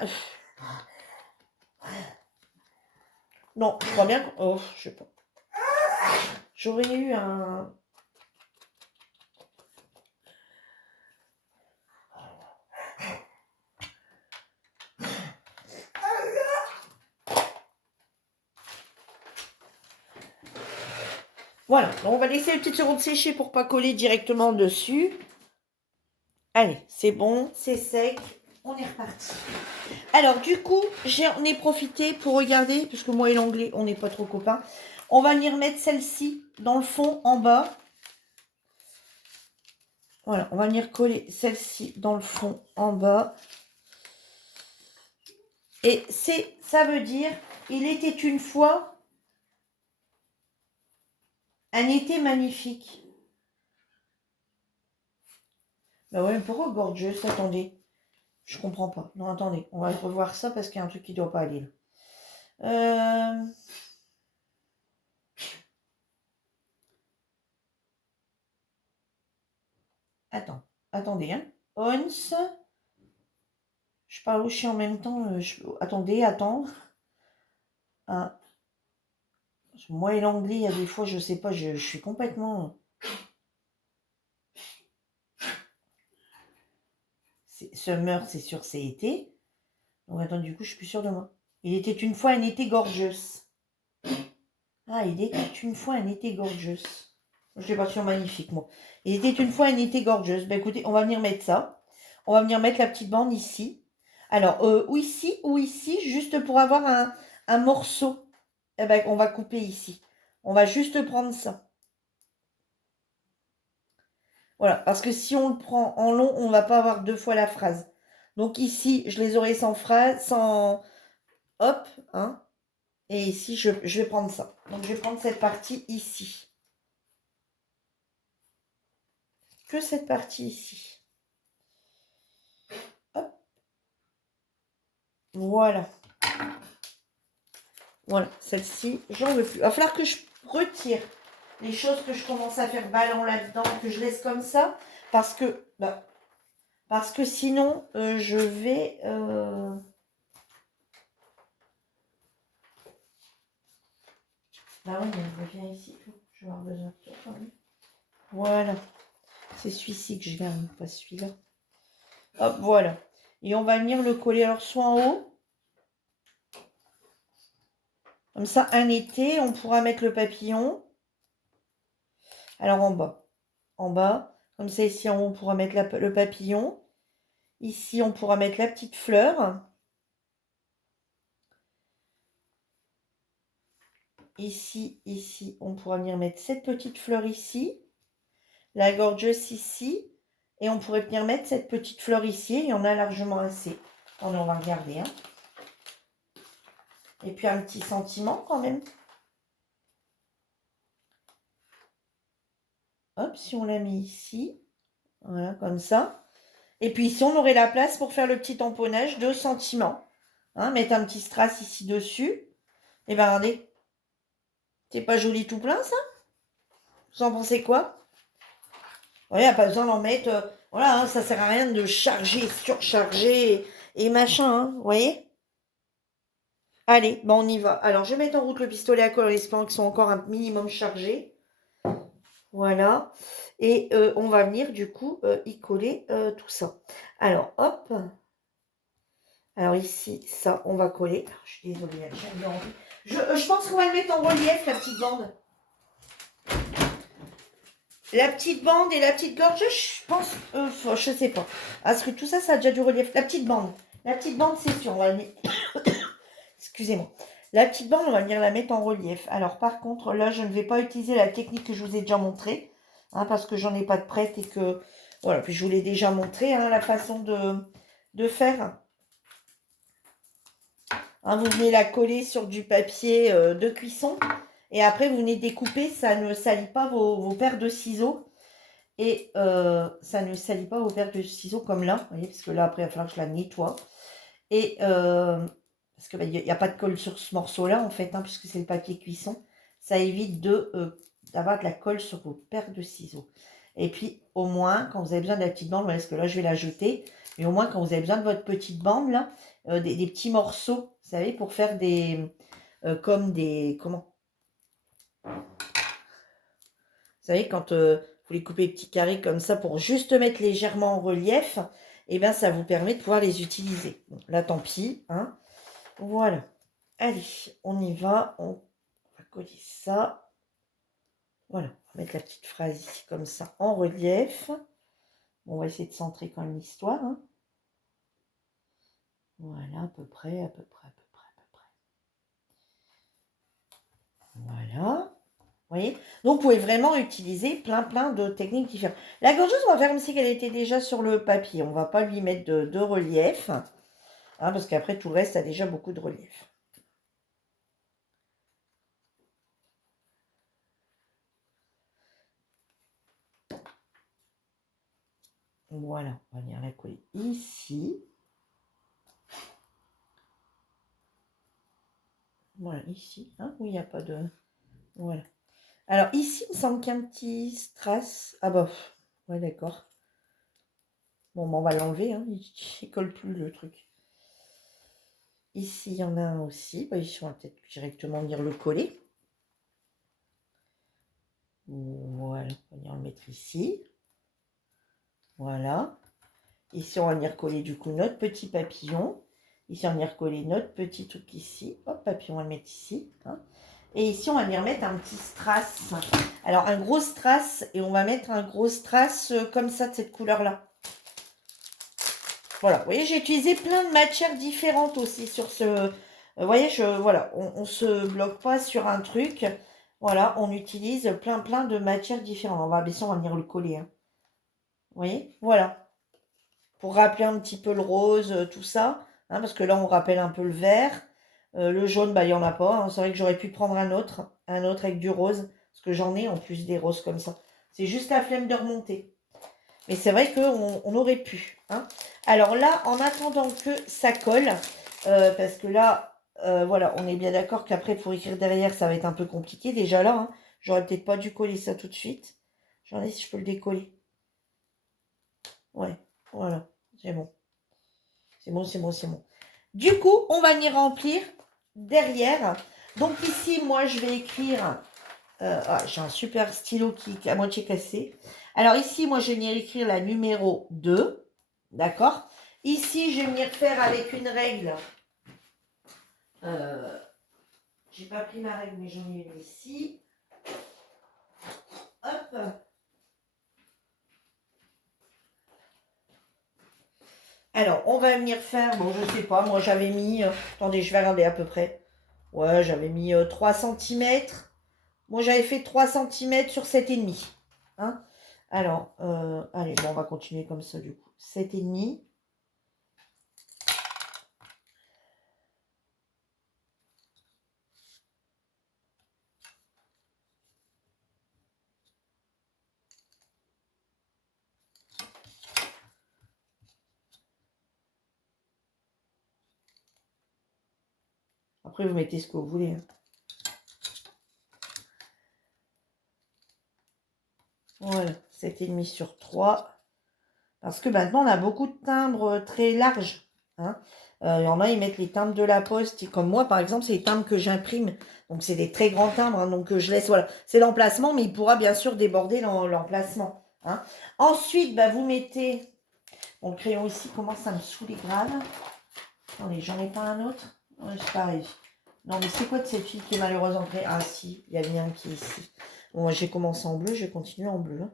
non, je crois bien que... Oh, je sais pas. J'aurais eu un... Voilà, donc on va laisser une petite seconde sécher pour pas coller directement dessus. Allez, c'est bon, c'est sec, on est reparti. Alors, du coup, j'en ai profité pour regarder, parce que moi et l'anglais, on n'est pas trop copains. On va venir mettre celle-ci dans le fond en bas. Voilà, on va venir coller celle-ci dans le fond en bas. Et ça veut dire, il était une fois un été magnifique. Bah ouais, mais pourquoi gorgeous? Attendez, je comprends pas. Non, attendez, on va revoir ça parce qu'il y a un truc qui doit pas aller là. Attendez, hein. Ons. Je parle aussi en même temps. Attendez, attends. Ah. Moi et l'anglais, il y a des fois, je sais pas, je suis complètement... Summer, c'est sûr, c'est été. Donc attends, du coup, je suis plus sûre de moi. Il était une fois un été gorgeous. Ah, il était une fois un été gorgeous. Je l'ai pas sur magnifique, moi. Il était une fois un été gorgeous. Ben écoutez, on va venir mettre ça. On va venir mettre la petite bande ici. Alors, ou ici, juste pour avoir un morceau. Eh ben, on va couper ici. On va juste prendre ça. Voilà, parce que si on le prend en long, on ne va pas avoir deux fois la phrase. Donc ici, je les aurai sans phrase, sans hop, hein. Et ici, je vais prendre ça. Donc, je vais prendre cette partie ici. Que cette partie ici. Hop. Voilà. Voilà, celle-ci, j'en veux plus. Il va falloir que je retire les choses que je commence à faire ballon là-dedans, que je laisse comme ça, parce que sinon, je vais... Bah oui, mais je reviens ici. Je vais avoir besoin de ça quand même. Voilà. C'est celui-ci que je garde, pas celui-là. Hop, voilà. Et on va venir le coller alors soit en haut. Comme ça, un été, on pourra mettre le papillon. Alors en bas. En bas. Comme ça, ici en haut, on pourra mettre le papillon. Ici, on pourra mettre la petite fleur. Ici, on pourra venir mettre cette petite fleur ici. La gorgeous ici. Et on pourrait venir mettre cette petite fleur ici. Il y en a largement assez. Attendez, on va regarder. Hein. Et puis un petit sentiment quand même. Hop, si on la met ici. Voilà, comme ça. Et puis ici, on aurait la place pour faire le petit tamponnage de sentiments. Hein, mettre un petit strass ici dessus. Et bien, regardez. C'est pas joli tout plein, ça? Vous en pensez quoi? Il n'y a pas besoin d'en mettre. Voilà, hein, ça sert à rien de charger, surcharger et machin, hein, vous voyez? Allez, on y va. Alors, je vais mettre en route le pistolet à colle en espérant qu'ils sont encore un minimum chargés. Voilà. Et on va venir, du coup, y coller tout ça. Alors, hop. Alors, ici, ça, on va coller. Je suis désolée, j'ai bien envie. Je pense qu'on va le mettre en relief, la petite bande. La petite bande et la petite gorge, je pense, je sais pas. Parce que tout ça, ça a déjà du relief. La petite bande, c'est sûr. On va Excusez-moi. La petite bande, on va venir la mettre en relief. Alors par contre, là, je ne vais pas utiliser la technique que je vous ai déjà montrée, hein, parce que j'en ai pas de prête et que, voilà, puis je vous l'ai déjà montré, hein, la façon de faire. Hein, vous venez la coller sur du papier de cuisson et après vous venez découper, ça ne salit pas vos paires de ciseaux. Et ça ne salit pas vos paires de ciseaux comme là, vous voyez, parce que là après il va falloir que je la nettoie. Et parce que il n'y a pas de colle sur ce morceau-là en fait, hein, puisque c'est le papier cuisson. Ça évite d'avoir de la colle sur vos paires de ciseaux. Et puis au moins, quand vous avez besoin de la petite bande, parce que là je vais la jeter, mais au moins quand vous avez besoin de votre petite bande là, des petits morceaux, vous savez, pour faire comme des, comment? Vous savez, quand vous les coupez petits carrés comme ça pour juste mettre légèrement en relief, et bien ça vous permet de pouvoir les utiliser. Bon, là tant pis, hein. Voilà. Allez, on y va. On va coller ça. Voilà. On va mettre la petite phrase ici comme ça en relief. Bon, on va essayer de centrer quand même l'histoire. Hein. Voilà, à peu près, à peu près, à peu près, à peu près. Voilà. Vous voyez? Donc, vous pouvez vraiment utiliser plein de techniques différentes. La gorgeuse, on va faire comme si elle était déjà sur le papier. On ne va pas lui mettre de relief. Hein, parce qu'après, tout le reste a déjà beaucoup de relief. Voilà, on va venir la coller ici. Voilà, ici, hein, où il n'y a pas de... Voilà. Alors, ici, il me semble qu'il y a un petit strass. Ah bah, ouais, d'accord. Bon, on va l'enlever, hein. Il ne colle plus le truc. Ici, il y en a un aussi. Bah, ici, on va peut-être directement venir le coller. Voilà, on va venir le mettre ici. Voilà. Ici, on va venir coller du coup notre petit papillon. Ici, on va venir coller notre petit truc ici. Hop, papillon, on va le mettre ici. Hein. Et ici, on va venir mettre un petit strass. Alors, un gros strass. Et on va mettre un gros strass comme ça, de cette couleur-là. Voilà, vous voyez, j'ai utilisé plein de matières différentes aussi sur ce... Vous voyez, voilà, on ne se bloque pas sur un truc. Voilà, on utilise plein de matières différentes. On va baisser, on va venir le coller. Hein. Vous voyez, voilà. Pour rappeler un petit peu le rose, tout ça. Hein, parce que là, on rappelle un peu le vert. Le jaune, bah, il n'y en a pas. Hein. C'est vrai que j'aurais pu prendre un autre avec du rose. Parce que j'en ai en plus des roses comme ça. C'est juste la flemme de remonter. Mais c'est vrai qu'on aurait pu. Hein. Alors là, en attendant que ça colle, parce que là, voilà, on est bien d'accord qu'après, pour écrire derrière, ça va être un peu compliqué. Déjà là, hein, j'aurais peut-être pas dû coller ça tout de suite. J'en ai si je peux le décoller. Ouais, voilà, c'est bon. C'est bon, c'est bon, c'est bon. Du coup, on va venir remplir derrière. Donc ici, moi, je vais écrire... j'ai un super stylo qui est à moitié cassé. Alors ici, moi, je vais venir écrire la numéro 2. D'accord? Ici, je vais venir faire avec une règle. J'ai pas pris ma règle, mais j'en ai une ici. Hop. Alors, on va venir faire, bon, je sais pas, moi, j'avais mis... attendez, je vais regarder à peu près. Ouais, j'avais mis 3 cm. Moi, j'avais fait 3 cm sur 7,5. Hein? Alors, allez, bon, on va continuer comme ça, du coup. 7,5. Après, vous mettez ce que vous voulez. Hein. Voilà, 7,5 sur 3. Parce que maintenant, on a beaucoup de timbres très larges. Hein. Il y en a, ils mettent les timbres de la poste. Et comme moi, par exemple, c'est les timbres que j'imprime. Donc, c'est des très grands timbres. Hein, donc, je laisse, voilà. C'est l'emplacement, mais il pourra bien sûr déborder l'emplacement. Hein. Ensuite, bah, vous mettez... Bon, le crayon ici commence à me saouler grave. Attendez, j'en ai pas un autre. Ouais, c'est pareil. Non, mais c'est quoi de cette fille qui est malheureuse en crayon? Ah, si, il y a le mien qui est ici. Bon, moi, j'ai commencé en bleu, je vais continuer en bleu. Hein.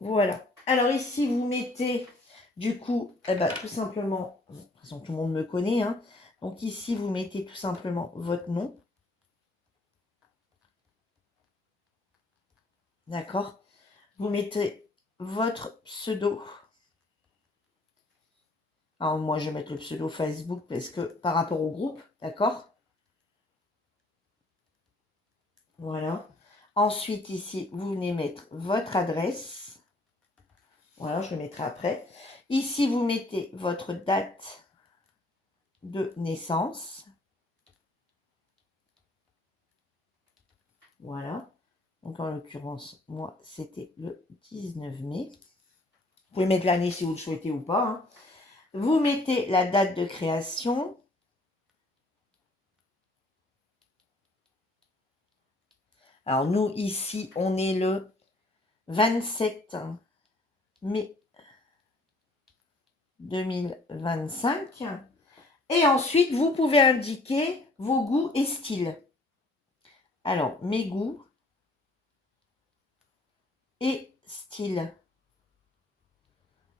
Voilà. Alors ici, vous mettez, du coup, eh ben, tout simplement, de toute façon, tout le monde me connaît, hein. Donc ici, vous mettez tout simplement votre nom. D'accord? Vous mettez votre pseudo. Alors moi, je vais mettre le pseudo Facebook parce que par rapport au groupe, d'accord? Voilà. Ensuite, ici, vous venez mettre votre adresse. Voilà, je le mettrai après. Ici, vous mettez votre date de naissance. Voilà. Donc, en l'occurrence, moi, c'était le 19 mai. Vous pouvez mettre l'année si vous le souhaitez ou pas. Hein. Vous mettez la date de création. Alors, nous, ici, on est le 27 mai 2025. Et ensuite, vous pouvez indiquer vos goûts et styles. Alors, mes goûts et styles.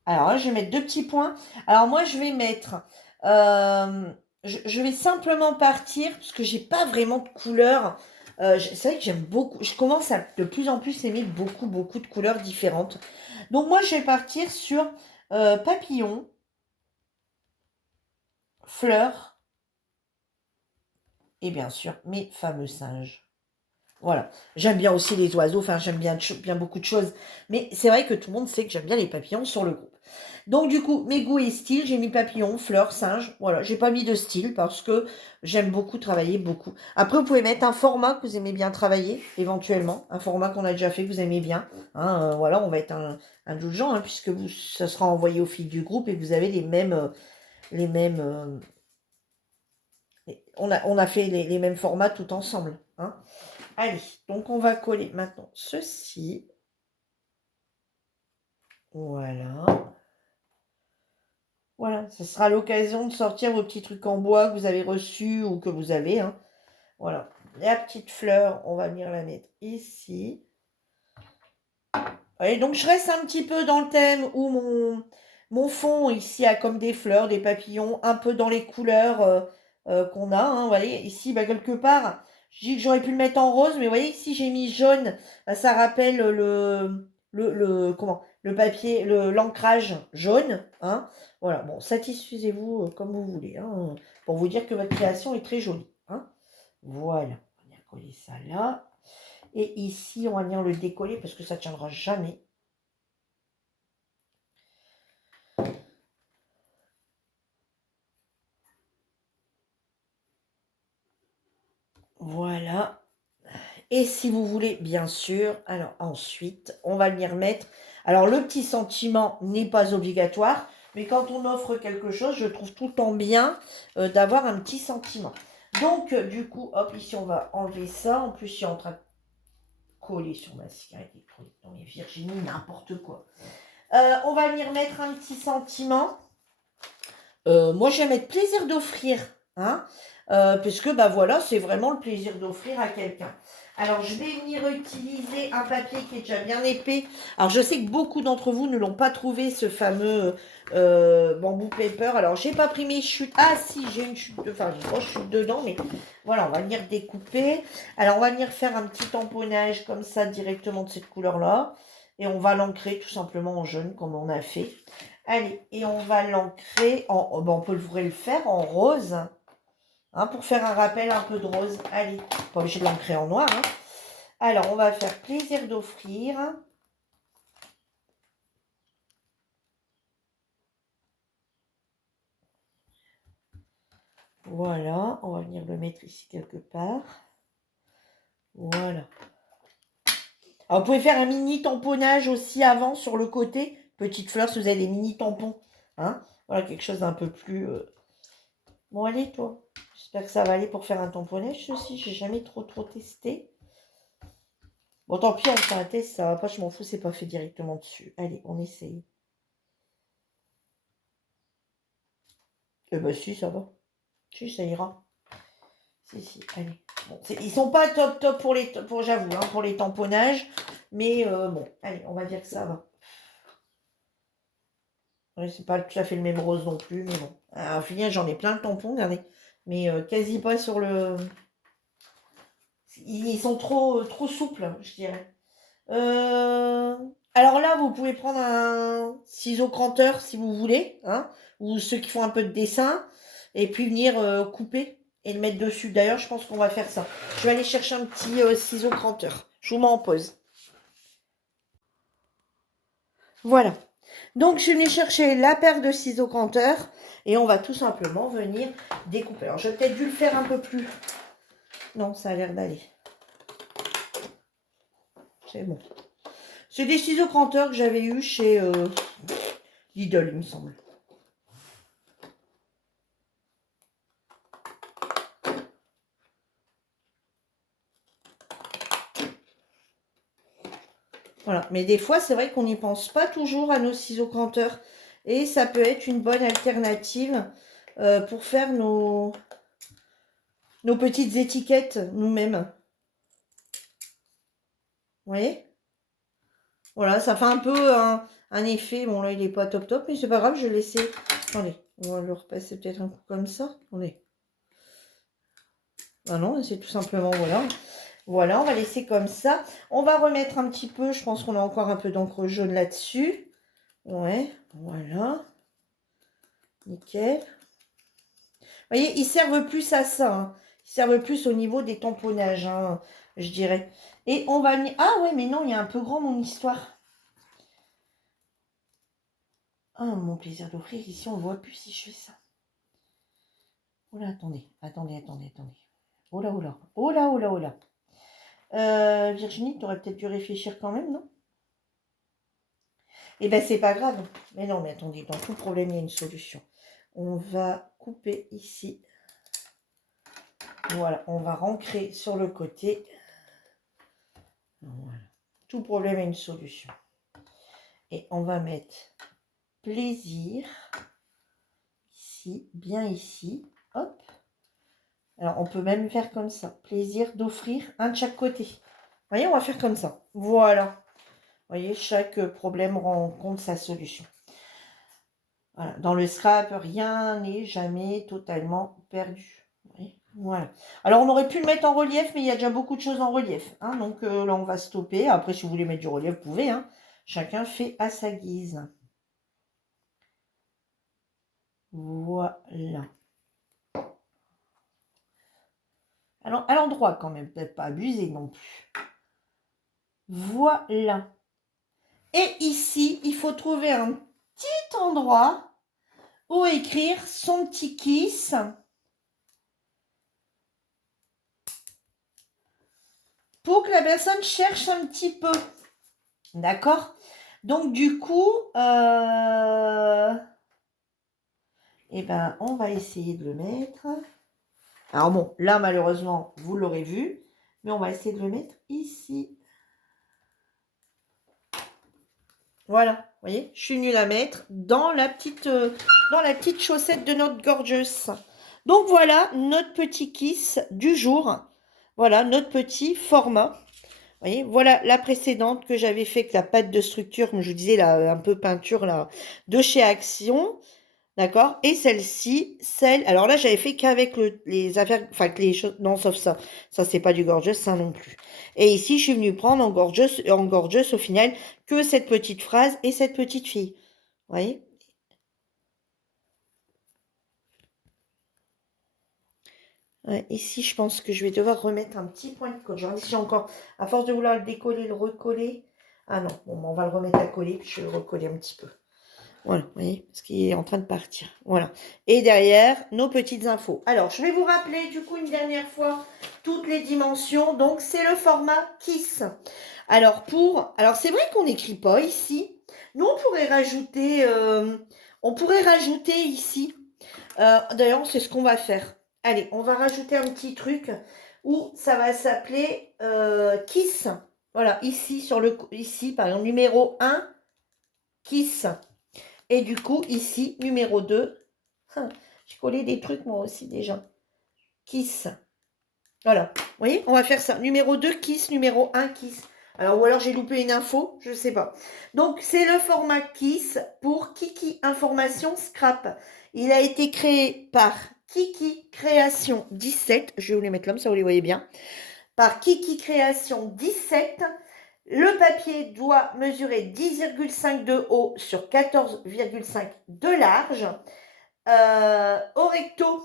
Alors là, je vais mettre 2 petits points. Alors moi, je vais mettre... je vais simplement partir, parce que j'ai pas vraiment de couleurs. C'est vrai que j'aime beaucoup. Je commence à de plus en plus aimer beaucoup de couleurs différentes. Donc moi, je vais partir sur papillon, fleurs et bien sûr mes fameux singes. Voilà, j'aime bien aussi les oiseaux, enfin j'aime bien beaucoup de choses. Mais c'est vrai que tout le monde sait que j'aime bien les papillons sur le groupe. Donc du coup, mes goûts et styles, j'ai mis papillon, fleurs, singe. Voilà, j'ai pas mis de style parce que j'aime beaucoup travailler, beaucoup. Après, vous pouvez mettre un format que vous aimez bien travailler, éventuellement. Un format qu'on a déjà fait, que vous aimez bien. Hein, voilà, on va être indulgent, hein, puisque ça sera envoyé au fil du groupe et que vous avez les mêmes... on a fait les mêmes formats tout ensemble. Hein. Allez, donc on va coller maintenant ceci. Voilà. Voilà, ce sera l'occasion de sortir vos petits trucs en bois que vous avez reçus ou que vous avez. Hein. Voilà. La petite fleur, on va venir la mettre ici. Allez, donc je reste un petit peu dans le thème où mon fond ici a comme des fleurs, des papillons, un peu dans les couleurs qu'on a. Hein, vous voyez, ici, bah, quelque part, je dis que j'aurais pu le mettre en rose, mais vous voyez, ici j'ai mis jaune, bah, ça rappelle le papier, l'ancrage jaune. Hein. Voilà, bon, satisfaisez-vous comme vous voulez, hein, pour vous dire que votre création est très jolie. Hein. Voilà, on va coller ça là. Et ici, on va venir le décoller parce que ça ne tiendra jamais. Voilà. Et si vous voulez, bien sûr, alors ensuite, on va venir mettre... Alors, le petit sentiment n'est pas obligatoire, mais quand on offre quelque chose, je trouve tout le temps bien d'avoir un petit sentiment. Donc, du coup, hop, ici, on va enlever ça. En plus, je suis en train de coller sur ma cigarette électronique. Non, mais Virginie, n'importe quoi. On va venir mettre un petit sentiment. Moi, je vais mettre plaisir d'offrir, hein, puisque bah voilà, c'est vraiment le plaisir d'offrir à quelqu'un. Alors, je vais venir utiliser un papier qui est déjà bien épais. Alors, je sais que beaucoup d'entre vous ne l'ont pas trouvé, ce fameux bambou paper. Alors, j'ai pas pris mes chutes. Ah, si, j'ai une chute, enfin, j'ai 3 chutes dedans, mais voilà, on va venir découper. Alors, on va venir faire un petit tamponnage comme ça, directement de cette couleur-là. Et on va l'ancrer tout simplement en jaune, comme on a fait. Allez, et on va l'ancrer en... on peut le faire en rose, hein, pour faire un rappel un peu de rose. Allez, pas obligé de l'ancrer en noir. Hein. Alors, on va faire plaisir d'offrir. Voilà, on va venir le mettre ici quelque part. Voilà. Alors, vous pouvez faire un mini tamponnage aussi avant sur le côté. Petite fleur si vous avez des mini tampons. Hein. Voilà, quelque chose d'un peu plus... Bon, allez, toi. J'espère que ça va aller pour faire un tamponnage, ceci. J'ai jamais trop testé. Bon, tant pis, on fait un test, ça va pas, je m'en fous, c'est pas fait directement dessus. Allez, on essaye. Eh ben si, ça va. Si, ça ira. Si, allez. Bon, ils sont pas top pour j'avoue, hein, pour les tamponnages. Mais bon, allez, on va dire que ça va. Ouais, c'est pas tout à fait le même rose non plus, mais bon. Alors, finir, j'en ai plein de tampons, regardez. mais quasi pas sur le... Ils sont trop souples, je dirais. Alors là, vous pouvez prendre un ciseau cranteur si vous voulez, hein, ou ceux qui font un peu de dessin, et puis venir couper et le mettre dessus. D'ailleurs, je pense qu'on va faire ça. Je vais aller chercher un petit ciseau cranteur. Je vous mets en pause. Voilà. Donc, je suis venue chercher la paire de ciseaux cranteur et on va tout simplement venir découper. Alors, j'aurais peut-être dû le faire un peu plus. Non, ça a l'air d'aller. C'est bon. C'est des ciseaux cranteurs que j'avais eu chez Lidl, il me semble. Voilà. Mais des fois, c'est vrai qu'on n'y pense pas toujours à nos ciseaux cranteurs. Et ça peut être une bonne alternative pour faire nos petites étiquettes nous-mêmes. Vous voyez? Voilà, ça fait un peu un effet. Bon, là, il n'est pas top, mais c'est pas grave, je vais laisser. Attendez, on va le repasser peut-être un coup comme ça. Attendez. Ah non, c'est tout simplement, voilà. Voilà, on va laisser comme ça. On va remettre un petit peu, je pense qu'on a encore un peu d'encre jaune là-dessus. Ouais, voilà. Nickel. Vous voyez, ils servent plus à ça. Hein. Ils servent plus au niveau des tamponnages, hein, je dirais. Et on va venir... Ah ouais, mais non, il y a un peu grand mon histoire. Ah, mon plaisir d'offrir, ici, on ne voit plus si je fais ça. Oh là, attendez. Oh là, oh là. Oh là, oh là, oh là. Virginie, tu aurais peut-être dû réfléchir quand même, non? Eh bien, c'est pas grave. Mais non, mais attendez, dans tout problème, il y a une solution. On va couper ici. Voilà, on va rancrer sur le côté. Voilà. Tout problème a une solution. Et on va mettre plaisir ici, bien ici. Hop. Alors, on peut même faire comme ça. Plaisir d'offrir un de chaque côté. Vous voyez, on va faire comme ça. Voilà. Vous voyez, chaque problème rencontre sa solution. Voilà. Dans le scrap, rien n'est jamais totalement perdu. Voilà. Alors, on aurait pu le mettre en relief, mais il y a déjà beaucoup de choses en relief. Hein, donc, là, on va stopper. Après, si vous voulez mettre du relief, vous pouvez. Hein. Chacun fait à sa guise. Voilà. Alors, à l'endroit quand même, peut-être pas abuser non plus. Voilà. Et ici, il faut trouver un petit endroit où écrire son petit kiss. Pour que la personne cherche un petit peu. D'accord? Donc, du coup, eh ben, on va essayer de le mettre. Alors bon, là, malheureusement, vous l'aurez vu. Mais on va essayer de le mettre ici. Voilà, vous voyez, je suis venue la mettre dans la petite chaussette de notre gorgeous. Donc voilà, notre petit kiss du jour. Voilà, notre petit format. Vous voyez, voilà la précédente que j'avais fait avec la pâte de structure, comme je vous disais, là, un peu peinture là, de chez Action. D'accord? Et celle-ci, alors là, j'avais fait qu'avec les affaires, enfin, que les choses, non, sauf ça. Ça, c'est pas du gorgeous, ça non plus. Et ici, je suis venue prendre en gorgeous au final, que cette petite phrase et cette petite fille. Vous voyez? Ouais, ici, je pense que je vais devoir remettre un petit point de colle. Genre ici encore, à force de vouloir le décoller, le recoller. Ah non, bon, on va le remettre à coller, puis je vais le recoller un petit peu. Voilà, vous voyez, ce qui est en train de partir. Voilà. Et derrière, nos petites infos. Alors, je vais vous rappeler du coup une dernière fois toutes les dimensions. Donc, c'est le format KISS. Alors, c'est vrai qu'on n'écrit pas ici. Nous, on pourrait rajouter ici. D'ailleurs, c'est ce qu'on va faire. Allez, on va rajouter un petit truc où ça va s'appeler KISS. Voilà, ici, ici, par exemple, numéro 1, KISS. Et du coup, ici, numéro 2, j'ai collé des trucs moi aussi déjà. Kiss. Voilà. Vous voyez, on va faire ça. Numéro 2, Kiss. Numéro 1, Kiss. Alors, ou alors j'ai loupé une info, je ne sais pas. Donc, c'est le format Kiss pour Kiki Information Scrap. Il a été créé par Kiki Création 17. Je vais vous les mettre là, ça vous les voyez bien. Par Kiki Création 17. Le papier doit mesurer 10,5 de haut sur 14,5 de large. Au recto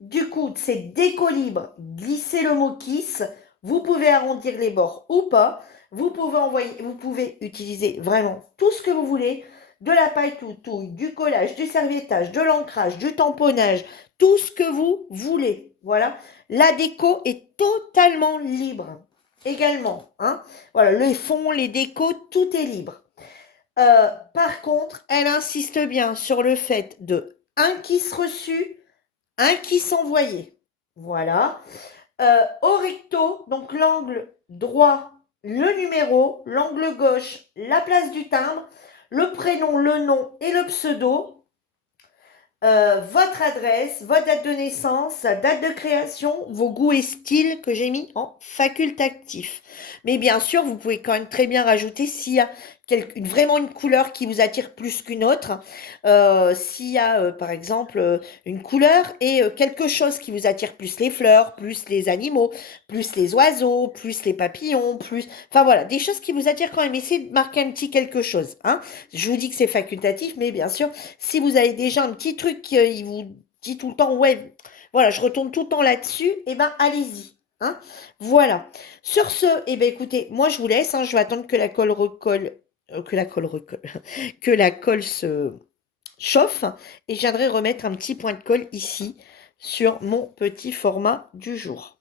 du coude, c'est décolibre, glissez le mot kiss. Vous pouvez arrondir les bords ou pas. Vous pouvez utiliser vraiment tout ce que vous voulez. De la paille toutouille, du collage, du serviettage, de l'ancrage, du tamponnage, tout ce que vous voulez. Voilà. La déco est totalement libre également. Hein. Voilà, les fonds, les décos, tout est libre. Par contre, elle insiste bien sur le fait de un kiss reçu, un kiss envoyé. Voilà. Au recto, donc l'angle droit, le numéro, l'angle gauche, la place du timbre, le prénom, le nom et le pseudo. Votre adresse, votre date de naissance, date de création, vos goûts et styles que j'ai mis en facultatif. Mais bien sûr, vous pouvez quand même très bien rajouter s'il y a vraiment une couleur qui vous attire plus qu'une autre. S'il y a, par exemple, une couleur et quelque chose qui vous attire plus les fleurs, plus les animaux, plus les oiseaux, plus les papillons, plus... Enfin voilà, des choses qui vous attirent quand même. Essayez de marquer un petit quelque chose. Hein. Je vous dis que c'est facultatif, mais bien sûr, si vous avez déjà un petit truc qui vous dit tout le temps, ouais, voilà, je retourne tout le temps là-dessus, eh ben allez-y. Hein. Voilà. Sur ce, eh ben écoutez, moi je vous laisse, hein, je vais attendre que la colle recolle, que la colle se chauffe, et je viendrai remettre un petit point de colle ici sur mon petit format du jour.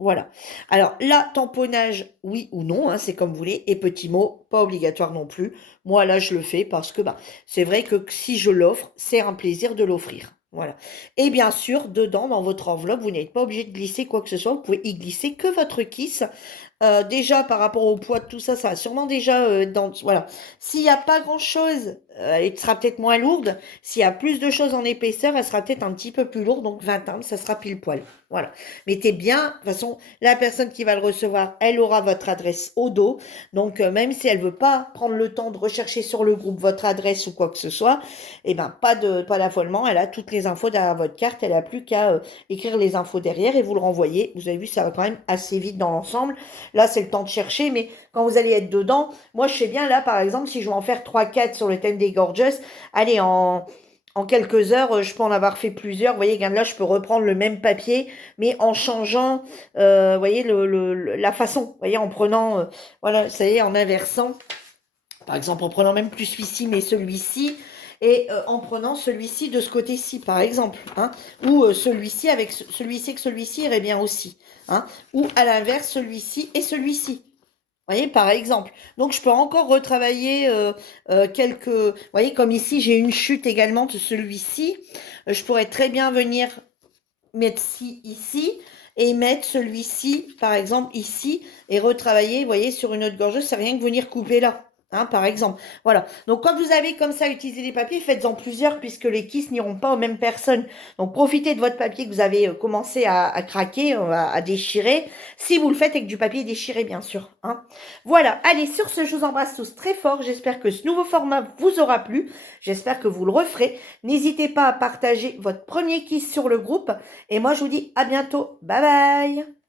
Voilà. Alors là, tamponnage, oui ou non, hein, c'est comme vous voulez. Et petit mot, pas obligatoire non plus. Moi, là, je le fais parce que c'est vrai que si je l'offre, c'est un plaisir de l'offrir. Voilà. Et bien sûr, dedans, dans votre enveloppe, vous n'êtes pas obligé de glisser quoi que ce soit. Vous pouvez y glisser que votre kiss. Déjà, par rapport au poids de tout ça, ça va sûrement déjà... voilà. S'il n'y a pas grand-chose, elle sera peut-être moins lourde. S'il y a plus de choses en épaisseur, elle sera peut-être un petit peu plus lourde. Donc 20 ans, ça sera pile poil. Voilà. Mettez bien, de toute façon, la personne qui va le recevoir, elle aura votre adresse au dos. Donc, même si elle veut pas prendre le temps de rechercher sur le groupe votre adresse ou quoi que ce soit, eh ben, pas d'affolement. Elle a toutes les infos derrière votre carte. Elle a plus qu'à écrire les infos derrière et vous le renvoyez. Vous avez vu, ça va quand même assez vite dans l'ensemble. Là, c'est le temps de chercher, mais quand vous allez être dedans, moi, je sais bien, là, par exemple, si je veux en faire 3-4 sur le thème des Gorgeous, allez, en quelques heures, je peux en avoir fait plusieurs. Vous voyez, regarde là, je peux reprendre le même papier, mais en changeant, vous voyez, la façon. Vous voyez, en prenant, voilà, ça y est, en inversant. Par exemple, en prenant même plus celui-ci, mais celui-ci. Et en prenant celui-ci de ce côté-ci, par exemple. Hein, ou celui-ci avec celui-ci que celui-ci irait bien aussi. Hein, ou à l'inverse, celui-ci et celui-ci. Vous voyez, par exemple. Donc, je peux encore retravailler quelques... Vous voyez, comme ici, j'ai une chute également de celui-ci. Je pourrais très bien venir mettre ici et mettre celui-ci, par exemple, ici, et retravailler, vous voyez, sur une autre gorgeuse. C'est rien que venir couper là. Hein, par exemple. Voilà. Donc, quand vous avez comme ça utilisé les papiers, faites-en plusieurs puisque les kisses n'iront pas aux mêmes personnes. Donc, profitez de votre papier que vous avez commencé à craquer, à déchirer. Si vous le faites avec du papier déchiré, bien sûr. Hein. Voilà. Allez, sur ce, je vous embrasse tous très fort. J'espère que ce nouveau format vous aura plu. J'espère que vous le referez. N'hésitez pas à partager votre premier kiss sur le groupe. Et moi, je vous dis à bientôt. Bye bye.